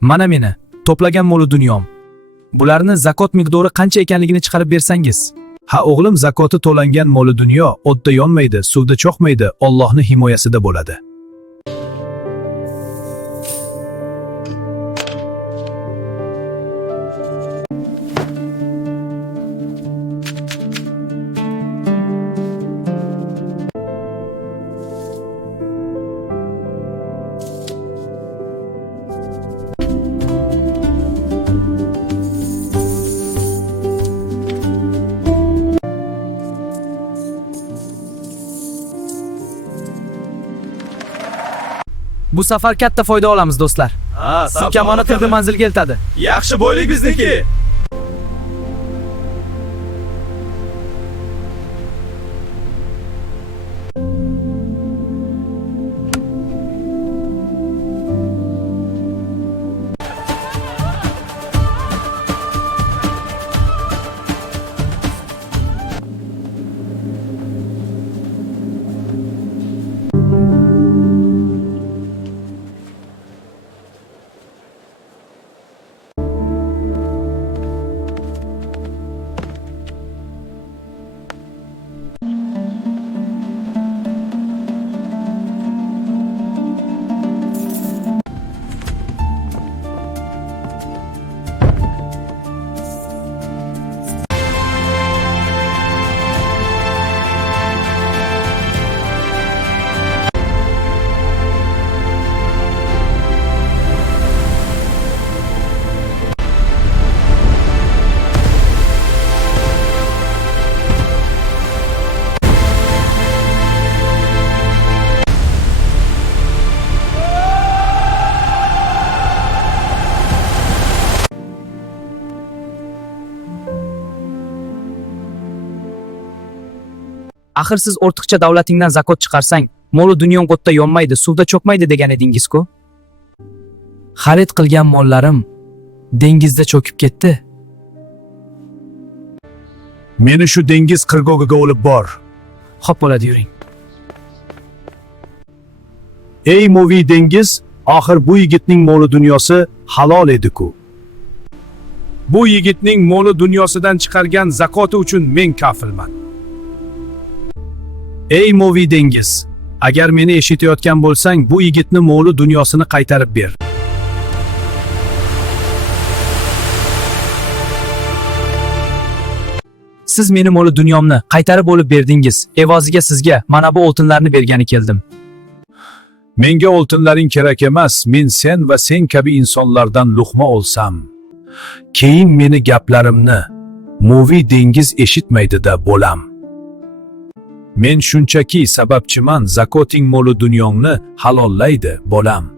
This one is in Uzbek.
Mana meni to'plagan mol dunyom. Bularni zakot miqdori qancha ekanligini chiqarib bersangiz. Ha o'g'lim, zakoti to'langan mol dunyo o'tda yonmaydi, suvda cho'kmaydi, Allohning himoyasida bo'ladi. Bu safar katta foyda olamiz do'stlar. Siz kamoni tig'ni manzilga eltadi. Yaxshi boylik bizniki. Axir siz ortiqcha davlatingdan zakot chiqarsang, mol dunyong o'tda yonmaydi, suvda cho'kmaydi degan edingiz-ku. Xarid qilgan mollarim dengizda cho'kib ketdi. Meni shu dengiz qirg'og'iga olib bor. Xo'p bo'ladi, yuring. Ey moviy dengiz, axir bu yigitning mol dunyosi halol edi-ku. Bu yigitning mol dunyosidan chiqargan zakoti uchun men kafilman. Ey moviy dengiz, agar meni eshitayotgan bo'lsang, bu yigitni moli dunyosini qaytarib ber. Siz meni mol dunyomni qaytarib olib berdingiz. Evoziga sizga mana bu oltinlarni bergani keldim. Menga oltinlaring kerak emas, men sen va sen kabi insonlardan luqma olsam, keyin meni gaplarimni moviy dengiz eshitmaydi-da bo'lam. Men shunchaki sababchiman, zakoting mol dunyongni halollaydi bo'lam.